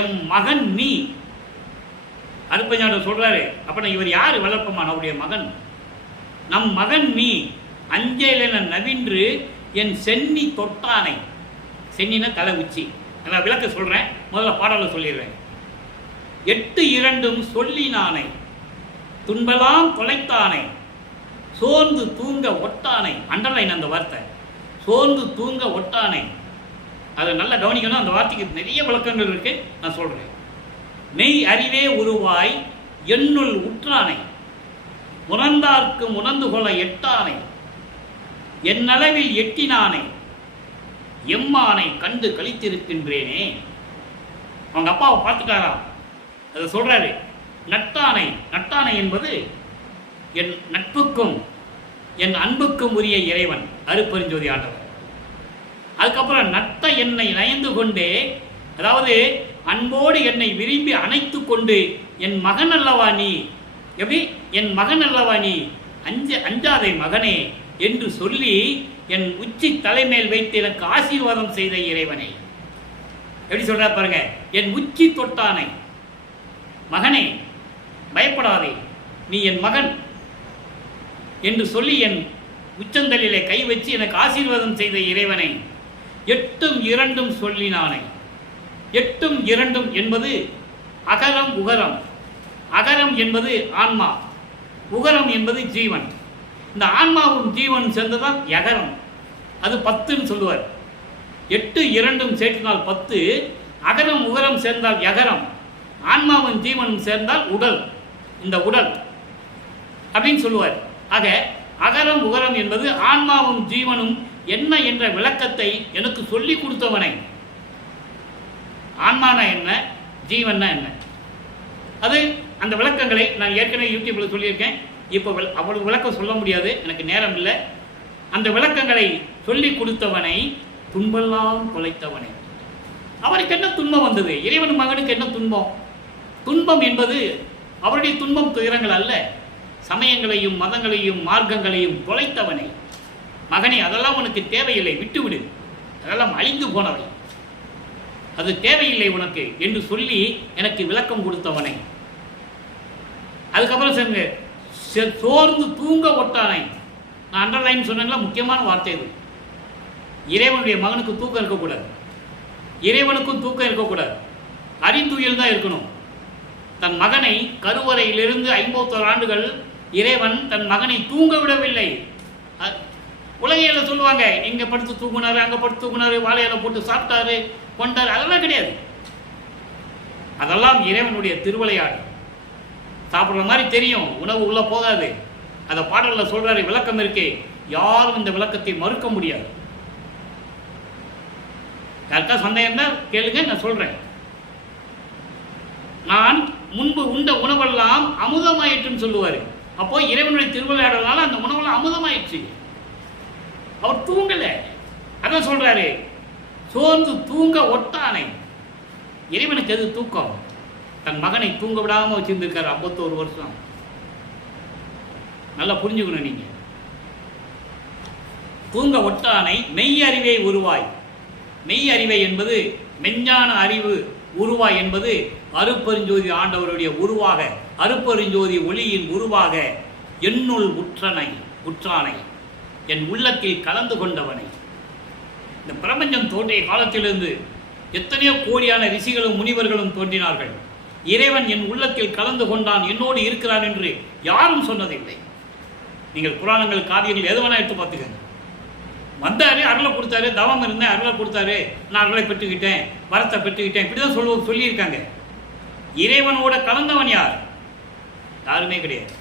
எம் மகன் நீ. அருட்பெருஞ்சாண்டவர் சொல்கிறாரு. அப்படின்னா இவர் யார்? வளர்ப்பமான் அவருடைய மகன். நம் மகன் நீ அஞ்சலென நவின்று என் சென்னி தொட்டானை. சென்னின தலை உச்சி. நான் விளக்க சொல்கிறேன், முதல்ல பாடலை சொல்லிடுறேன். 8 சொல்லினானை துன்பலாம் தொலைத்தானை சோர்ந்து தூங்க ஒட்டானை. அண்டர்லைன் அந்த வார்த்தை, சோர்ந்து தூங்க ஒட்டானை. அதை நல்லா கவனிக்கணும். அந்த வார்த்தைக்கு நிறைய விளக்கங்கள் இருக்கு, நான் சொல்கிறேன். மெய் அறிவே உருவாய் என்னுள் உற்றானை உணர்ந்தார்க்கு உணர்ந்து கொள்ள எட்டானை என்னளவில் எட்டினானை எம்மானை கண்டு கழித்திருக்கின்றேனே. அவங்க அப்பாவை பார்த்துட்டாராம், அதை சொல்றாரு. நட்டானை, நட்டானை என்பது என் நட்புக்கும் என் அன்புக்கும் உரிய இறைவன் அருட்பெருஞ்சோதி ஆண்டவர். அதுக்கப்புறம் நட்ட என்னை நயந்து கொண்டே, அதாவது அன்போடு என்னை விரும்பி அணைத்து கொண்டு என் மகன் அல்லவா நீ. எப்படி? என் மகன் அல்லவா நீ, அஞ்சாதை மகனே என்று சொல்லி என் உச்சி தலைமேல் வைத்து எனக்கு ஆசீர்வாதம் செய்த இறைவனை. எப்படி சொல்ற பாருங்க. என் உச்சி தொட்டானை, மகனே பயப்படாதே, நீ என் மகன் என்று சொல்லி என் உச்சந்தலிலே கை வச்சு எனக்கு ஆசீர்வாதம் செய்த இறைவனை 8 சொல்லினானை. 8 என்பது அகரம் உகரம். அகரம் என்பது ஆன்மா, உகரம் என்பது ஜீவன். இந்த ஆன்மாவும் ஜீவனும் சேர்ந்ததான் யகரம். அது 10ன்னு சொல்லுவார். 8 சேர்த்தினால் 10, அகரம் உகரம் சேர்ந்தால் யகரம், ஆன்மாவும் ஜீவனும் சேர்ந்தால் உடல். இந்த உடல் அப்படின்னு சொல்லுவார். ஆக அகரம் உகரம் என்பது ஆன்மாவும் ஜீவனும் என்ன என்ற விளக்கத்தை எனக்கு சொல்லி கொடுத்தவனை. ஆன்மானா என்ன, ஜீவன்னா என்ன, அது அந்த விளக்கங்களை நான் ஏற்கனவே யூடியூப்ல சொல்லியிருக்கேன். இப்போ அவ்வளவு விளக்கம் சொல்ல முடியாது, எனக்கு நேரம் இல்லை. அந்த விளக்கங்களை சொல்லி கொடுத்தவனை துன்பெல்லாம் கொலைத்தவனை. அவருக்கு என்ன துன்பம் வந்தது? இறைவன் மகனுக்கு என்ன துன்பம்? துன்பம் என்பது அவருடைய துன்பம் துயரங்கள் அல்ல, சமயங்களையும் மதங்களையும் மார்க்கங்களையும் தொலைத்தவனை. மகனே, அதெல்லாம் உனக்கு தேவையில்லை, விட்டுவிடு, அதெல்லாம் அழிந்து போனவை, அது தேவையில்லை உனக்கு என்று சொல்லி எனக்கு விளக்கம் கொடுத்தவனை. அதுக்கப்புறம் சொன்ன சோர்ந்து தூங்க ஒட்டானை. நான் அண்டர்லைன் சொன்னேன்ல, முக்கியமான வார்த்தை இது. இறைவனுடைய மகனுக்கு தூக்கம் இருக்கக்கூடாது, இறைவனுக்கும் தூக்கம் இருக்கக்கூடாது, அறிந்துயில் தான் இருக்கணும். தன் மகனை கருவறையிலிருந்து 51 ஆண்டுகள் இறைவன் தன் மகனை தூங்க விடவில்லை. உலகையில சொல்லுவாங்க, இங்க படுத்து தூங்குனாரு, அங்க படுத்து தூங்குனாரு, வாழையில போட்டு சாப்பிட்டாரு, கொண்டாரு, அதெல்லாம் கிடையாது. அதெல்லாம் இறைவனுடைய திருவிளையாடு. சாப்பிட்ற மாதிரி தெரியும், உணவு உள்ள போகாது. அதை பாடல்ல சொல்றாரு, விளக்கம் இருக்கு. யாரும் இந்த விளக்கத்தை மறுக்க முடியாது. யாருக்கா சந்தேகம் தான் கேளுங்க, நான் சொல்றேன். நான் முன்பு உண்ட உணவெல்லாம் அமுதமாயிற்றுன்னு சொல்லுவாரு. அப்போ இறைவனுடைய திருவிளையாடலால அந்த உணவெல்லாம் அமுதமாயிடுச்சு. அவர் தூங்கல, அதான் சொல்றாரு, சோர்ந்து தூங்க ஒட்டானை. இறைவனுக்கு எது தூக்கம்? தன் மகனை தூங்க விடாம வச்சிருந்திருக்காரு 51 வருஷம். நல்லா புரிஞ்சுக்கணும் நீங்க. தூங்க ஒட்டானை மெய் அறிவை உருவாய். மெய் அறிவை என்பது மெஞ்ஞான அறிவு, உருவாய் என்பது அருட்பெருஞ்சோதி ஆண்டவருடைய உருவாக, அருட்பெருஞ்சோதி ஒளியின் உருவாக என்னுள் உற்றானை, என் உள்ளத்தில் கலந்து கொண்டவனை. இந்த பிரபஞ்சம் தோன்றிய காலத்திலிருந்து எத்தனையோ கோடியான ரிஷிகளும் முனிவர்களும் தோன்றினார்கள். இறைவன் என் உள்ளத்தில் கலந்து கொண்டான், என்னோடு இருக்கிறான் என்று யாரும் சொன்னதில்லை. நீங்கள் புராணங்கள், காவியங்கள் எது வேணா எடுத்து பார்த்துக்கங்க. வந்தார், அருளை கொடுத்தாரு, தவம் இருந்தேன், அருளை கொடுத்தாரு, நான் அருளை பெற்றுக்கிட்டேன், வரத்தை பெற்றுக்கிட்டேன், இப்படி தான் சொல்லியிருக்காங்க. இறைவனோட கலந்தவன் யார்? யாருமே கிடையாது.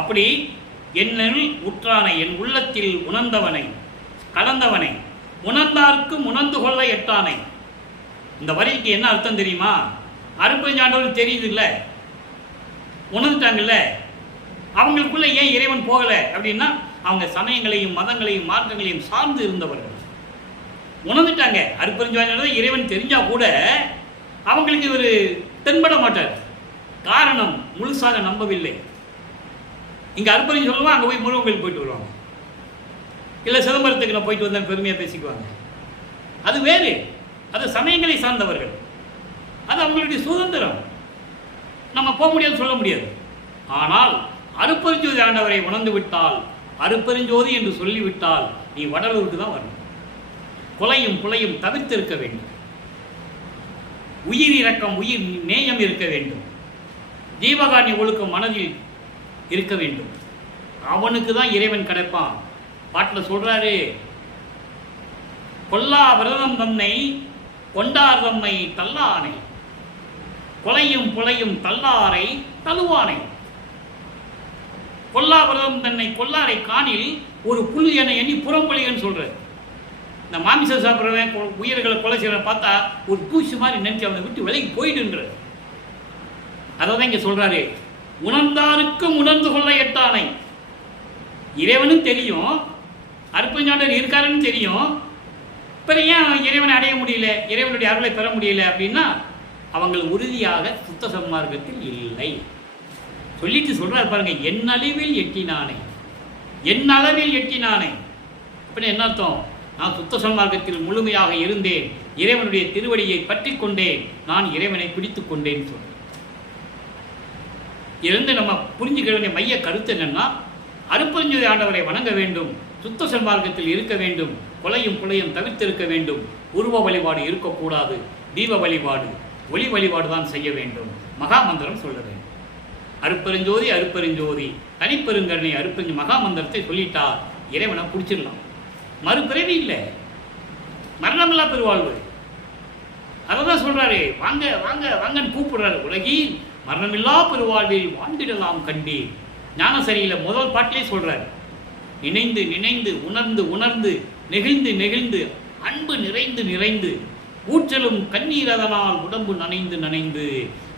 அப்படி என்னில் உற்றானை, என் உள்ளத்தில் உணர்ந்தவனை, கலந்தவனை, உணர்ந்தார்க்கு உணர்ந்து கொள்ள எட்டானை. இந்த வரிக்கு என்ன அர்த்தம் தெரியுமா? அருட்பெருஞ்சாண்டவர் தெரியுது இல்லை, உணர்ந்துட்டாங்கல்ல, அவங்களுக்குள்ள ஏன் இறைவன் போகலை அப்படின்னா அவங்க சமயங்களையும் மதங்களையும் மார்க்கங்களையும் சார்ந்து இருந்தவர்கள். உணர்ந்துட்டாங்க. அருட்பெருஞ்சாண்டவர் இறைவன் தெரிஞ்சா கூட அவங்களுக்கு ஒரு தென்பட மாட்டார். காரணம், முழுசாக நம்பவில்லை. இங்கே அருட்பெருஞ்சு சொல்லுவாங்க, அங்கே போய் முருகன் கோயில் போயிட்டு வருவாங்க, இல்லை சிதம்பரத்துக்கு நான் போயிட்டு வந்தேன் பெருமையாக பேசிக்குவாங்க. அது வேறு, அது சமயங்களை சார்ந்தவர்கள், அது அவங்களுடைய சுதந்திரம், நம்ம போக முடியாது சொல்ல முடியாது. ஆனால் அருட்பெருஞ்சோதி ஆண்டவரை உணர்ந்து விட்டால், அருட்பெருஞ்சோதி என்று சொல்லிவிட்டால் நீ வடலூருக்கு தான் வரணும். கொலையும் புலையும் தவிர்த்திருக்க வேண்டும். உயிர் இரக்கம், உயிர் நேயம் இருக்க வேண்டும். ஜீவகாரணி ஒழுக்கம் மனதில் இருக்க வேண்டும். அவனுக்கு தான் இறைவன் கிடைப்பான். பாட்டில் சொல்றாரு, கொல்லா விரதம் தன்னை கொண்டார் தம்மை தல்லானை, கொலையும் புலையும் தல்லாரை தழுவானை. கொல்லா விரதம் தன்னை கொல்லாரை காணில் ஒரு புல் என எண்ணி புறம்பொழிகன்னு சொல்றாரு. இந்த மாமிசம் சாப்பிட்றவன் உயிர்களை கொலை செய்யறத பார்த்தா ஒரு பூச்சி மாதிரி நினைச்சு அவனை விட்டு விலகி போயிடுன்ற. அதான் இங்க சொல்றாரு, உணர்ந்தாருக்கும் உணர்ந்து கொள்ள எட்டானை. இறைவனும் தெரியும், அருட்பெருஞ்சாண்டவர் இருக்காருன்னு தெரியும், பிறகு ஏன் இறைவனை அடைய முடியல, இறைவனுடைய அருளை பெற முடியல அப்படின்னா அவங்கள் உறுதியாக சுத்த சன்மார்க்கத்தில் இல்லை. சொல்லிட்டு சொல்றாரு பாருங்க, என் அளவில் எட்டினானே, என் அளவில் எட்டினானே. அப்படின்னு என்ன அர்த்தம்? நான் சுத்த சன்மார்க்கத்தில் முழுமையாக இருந்தேன், இறைவனுடைய திருவடியை பற்றி கொண்டேன், நான் இறைவனை பிடித்து கொண்டேன்னு சொல்றேன். இருந்து நம்ம புரிஞ்சுக்க வேண்டிய மைய கருத்து என்னன்னா, அருட்பெருஞ்சோதி ஆண்டவரை வணங்க வேண்டும், சுத்த சன்மார்க்கத்தில் இருக்க வேண்டும், கொலையும் புலையும் தவிர்த்திருக்க வேண்டும், உருவ வழிபாடு இருக்கக்கூடாது, தீப வழிபாடு, ஒளி வழிபாடு தான் செய்ய வேண்டும், மகாமந்திரம் சொல்ல வேண்டும். அருட்பெருஞ்சோதி அருட்பெருஞ்சோதி தனிப்பெருங்கருணை அருட்பெருஞ்சு மகாமந்திரத்தை சொல்லிட்டா இறைவனை பிடிச்சிடலாம். மறுபிறவி இல்லை, மரணமில்லா பெருவாழ்வு. அதை தான் சொல்றாரு, வாங்க வாங்க வாங்கன்னு கூப்பிடுறாரு. உலகில் மரணமில்லா பெருவாழ்வில் வாழ்ந்திடலாம் கண்டே. ஞானசரியில முதல் பாட்டிலே சொல்றாரு, நினைந்து நினைந்து உணர்ந்து உணர்ந்து நெகிழ்ந்து நெகிழ்ந்து அன்பு நிறைந்து நிறைந்து ஊற்றலும் கண்ணீர் அதனால் உடம்பு நனைந்து நனைந்து.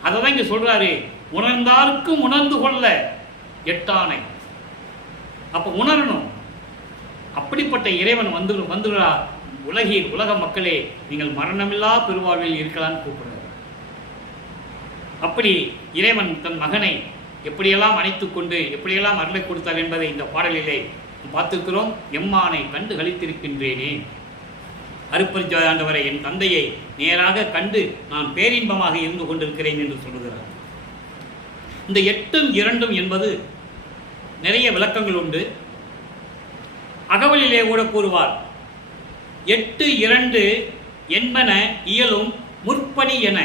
அதை தான் இங்க சொல்றாரு, உணர்ந்தாருக்கும் உணர்ந்து கொள்ள எட்டானை. அப்ப உணரணும். அப்படிப்பட்ட இறைவன் வந்துடுறார். உலகில் உலக மக்களே, நீங்கள் மரணமில்லா பெருவாழ்வில் இருக்கலான்னு கூப்பிடுறார். அப்படி இறைவன் தன் மகனை எப்படியெல்லாம் அணைத்துக் கொண்டு எப்படியெல்லாம் அருளை கொடுத்தார் என்பதை இந்த பாடலிலே பார்த்திருக்கிறோம். எம்மானை கண்டு கழித்திருக்கின்றேனே, அருட்பெருஞ்சோதி ஆண்டவரை என் தந்தையை நேராக கண்டு நான் பேரின்பமாக இருந்து கொண்டிருக்கிறேன் என்று சொல்லுகிறார். இந்த 8ம் 2ம் என்பது நிறைய விளக்கங்கள் உண்டு. அகவலிலே கூட கூறுவார், 8 2 என்பன இயலும் முற்படி என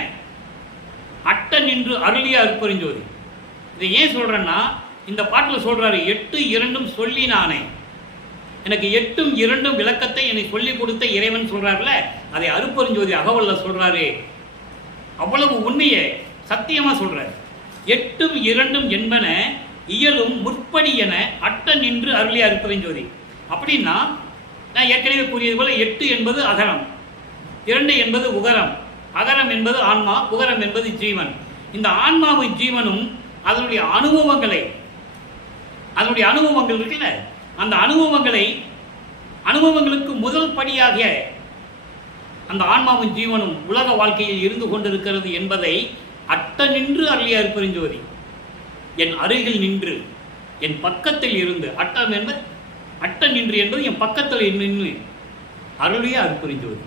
அட்ட நின்று அருளிய அருட்பெருஞ்சோதி. இதை ஏன் சொல்றேன்னா, இந்த பாட்டில் சொல்றாரு, 8 2 சொல்லினானே, எனக்கு 8ம் 2 விளக்கத்தை எனக்கு சொல்லிக் கொடுத்த இறைவன் சொல்றாருல, அதை அருட்பெருஞ்சோதி அகவல்ல சொல்றாரு. அவ்வளவு உண்மையை சத்தியமா சொல்றாரு. 8ம் 2 என்பன இயலும் முற்படி என அட்ட நின்று அருளிய அருட்பெருஞ்சோதி. அப்படின்னா நான் ஏற்கனவே கூறியது போல 8 என்பது அகரம், 2 என்பது உகரம், அகரம் என்பது ஆன்மா, உகரம் என்பது ஜீவன். இந்த ஆன்மாவும் ஜீவனும் அதனுடைய அனுபவங்கள் இருக்குல்ல, அந்த அனுபவங்களுக்கு முதல் படியாக அந்த ஆன்மாவும் ஜீவனும் உலக வாழ்க்கையில் இருந்து கொண்டிருக்கிறது என்பதை அட்ட நின்று அருளிய அருட்பெருஞ்சோதி. என் அருகில் நின்று என் பக்கத்தில் இருந்து, அட்ட நின்று என்பது என் பக்கத்தில் நின்று அருளிய அருட்பெருஞ்சோதி.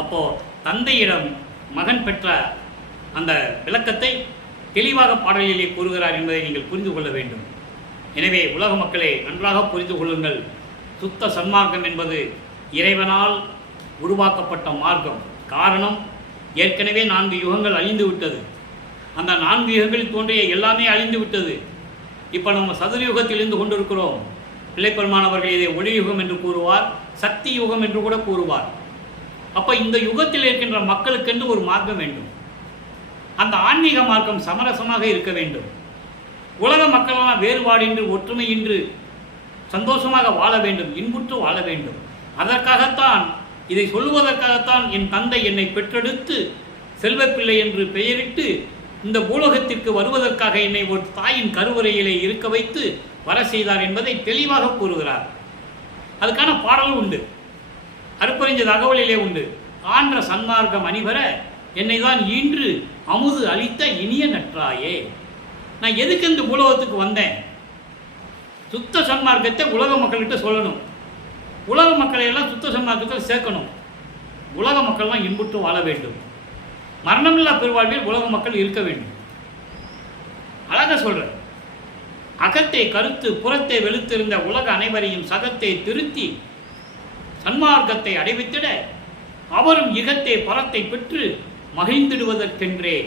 அப்போ தந்தையிடம் மகன் பெற்ற அந்த விளக்கத்தை தெளிவாக பாடலிலே கூறுகிறார் என்பதை நீங்கள் புரிந்து கொள்ள வேண்டும். எனவே உலக மக்களே, நன்றாக புரிந்து கொள்ளுங்கள். சுத்த சன்மார்க்கம் என்பது இறைவனால் உருவாக்கப்பட்ட மார்க்கம். காரணம், ஏற்கனவே 4 யுகங்கள் அழிந்து விட்டது. அந்த 4 யுகங்களில் தோன்றிய எல்லாமே அழிந்து விட்டது. இப்போ நம்ம சதுரயுகத்தில் இருந்து கொண்டிருக்கிறோம். பிள்ளைப்பெருமான் அவர்கள் இதை ஒளியுகம் என்று கூறுவார், சக்தி யுகம் என்று கூட கூறுவார். அப்போ இந்த யுகத்தில் இருக்கின்ற மக்களுக்கென்று ஒரு மார்க்கம் வேண்டும். அந்த ஆன்மீக மார்க்கம் சமரசமாக இருக்க வேண்டும். உலக மக்களெல்லாம் வேறுபாடின்றி ஒற்றுமையின்றி சந்தோஷமாக வாழ வேண்டும், இன்புற்று வாழ வேண்டும். அதற்காகத்தான், இதை சொல்லுவதற்காகத்தான் என் தந்தை என்னை பெற்றெடுத்து செல்வப்பிள்ளை என்று பெயரிட்டு இந்த பூலோகத்திற்கு வருவதற்காக என்னை ஒரு தாயின் கருவறையிலே இருக்க வைத்து வர செய்தார் என்பதை தெளிவாக கூறுகிறார். அதுக்கான பாடலும் உண்டு, அருப்பறிஞ்ச தகவலிலே உண்டு. ஆன்ற சன்மார்க்கம் அணிவர என்னை தான் ஈன்று அமுது அளித்த இனிய நற்றாயே. நான் எதுக்கு இந்த பூலோகத்துக்கு வந்தேன்? சுத்த சன்மார்க்கத்தை உலக மக்கள்கிட்ட சொல்லணும், உலக மக்களை எல்லாம் சுத்த சன்மார்க்கத்தில் சேர்க்கணும். உலக மக்கள்லாம் இன்புற்று வாழ வேண்டும், மரணமில்லா பெருவாழ்வில் உலக மக்கள் இருக்க வேண்டும். அழகாக சொல்ற, அகத்தை கருத்து புறத்தை வெளுத்திருந்த உலக அனைவரையும் சகத்தை திருத்தி சன்மார்க்கத்தை அடைவித்திட அவரும் இகத்தை பரத்தை பெற்று மகிழ்ந்திடுவதற்கென்றே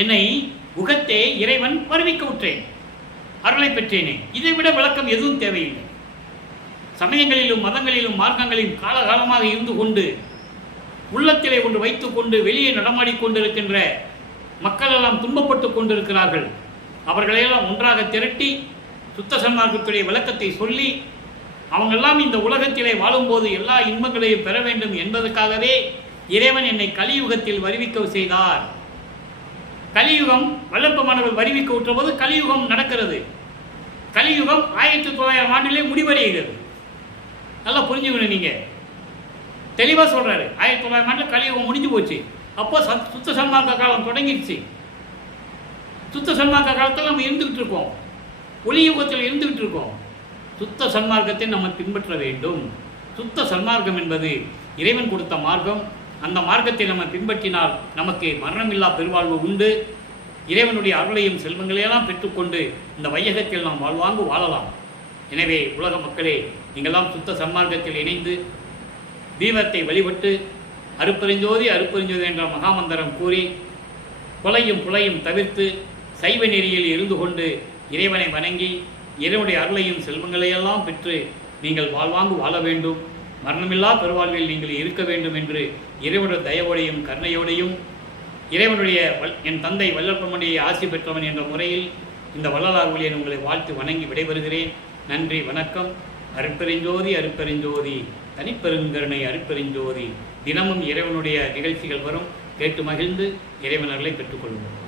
என்னை உகத்தே இறைவன் வருவிக்க விட்டேன், அருளை பெற்றேனே. இதைவிட விளக்கம் எதுவும் தேவையில்லை. சமயங்களிலும் மதங்களிலும் மார்க்கங்களிலும் காலகாலமாக இருந்து கொண்டு உள்ளத்திலே ஒன்று வைத்துக் கொண்டு வெளியே நடமாடிக்கொண்டிருக்கின்ற மக்கள் எல்லாம் துன்பப்பட்டு கொண்டிருக்கிறார்கள். அவர்களையெல்லாம் ஒன்றாக திரட்டி சுத்த சன்மார்க்கத்துடைய விளக்கத்தை சொல்லி அவங்கெல்லாம் இந்த உலகத்திலே வாழும்போது எல்லா இன்பங்களையும் பெற வேண்டும் என்பதற்காகவே இறைவன் என்னை கலியுகத்தில் வருவிக்க செய்தார். கலியுகம் வல்லப்பமானவர்கள் வருவிக்க விட்டபோது கலியுகம் நடக்கிறது. கலியுகம் 1900 ஆண்டிலே முடிவடைகிறது. நல்லா புரிஞ்சுக்கணும், நீங்கள் தெளிவாக சொல்கிறாரு. 1900 ஆண்டில் கலியுகம் முடிஞ்சு போச்சு. அப்போ சுத்த சன்மார்க்க காலம் தொடங்கிடுச்சு. சுத்த சன்மார்க்க காலத்தில் நம்ம இருந்துக்கிட்டு இருக்கோம், ஒளியுகத்தில் இருந்துக்கிட்டு இருக்கோம். சுத்த சன்மார்க்கத்தை நம்ம பின்பற்ற வேண்டும். சுத்த சன்மார்க்கம் என்பது இறைவன் கொடுத்த மார்க்கம். அந்த மார்க்கத்தை நம்ம பின்பற்றினால் நமக்கு மரணமில்லா பெருவாழ்வு உண்டு. இறைவனுடைய அருளையும் செல்வங்களையெல்லாம் பெற்றுக்கொண்டு இந்த வையகத்தில் நாம் வாழ்வாங்கு வாழலாம். எனவே உலக மக்களே, நீங்கள்லாம் சுத்த சன்மார்க்கத்தில் இணைந்து தீபத்தை வழிபட்டு அருப்பெருஞ்சோதி அருப்பெருஞ்சோதி என்ற மகாமந்திரம் கூறி கொலையும் புலையும் தவிர்த்து சைவ நெறியில் இருந்து கொண்டு இறைவனை வணங்கி இறைவனுடைய அருளையும் செல்வங்களையெல்லாம் பெற்று நீங்கள் வாழ்வாங்கு வாழ வேண்டும், மரணமில்லா பெருவாழ்வில் நீங்கள் இருக்க வேண்டும் என்று இறைவனுடைய தயவோடையும் கருணையோடையும் இறைவனுடைய என் தந்தை வல்லற்பமணியை ஆசி பெற்றவன் என்ற முறையில் இந்த வள்ளலார் ஊழியன் உங்களை வாழ்த்து வணங்கி விடைபெறுகிறேன். நன்றி, வணக்கம். அருட்பெருஞ்சோதி அருட்பெருஞ்சோதி தனிப்பெருங்கருணை அருட்பெருஞ்சோதி. தினமும் இறைவனுடைய நிகழ்ச்சிகள் வரும், கேட்டு மகிழ்ந்து இறைவனர்களை பெற்றுக்கொள்வோம்.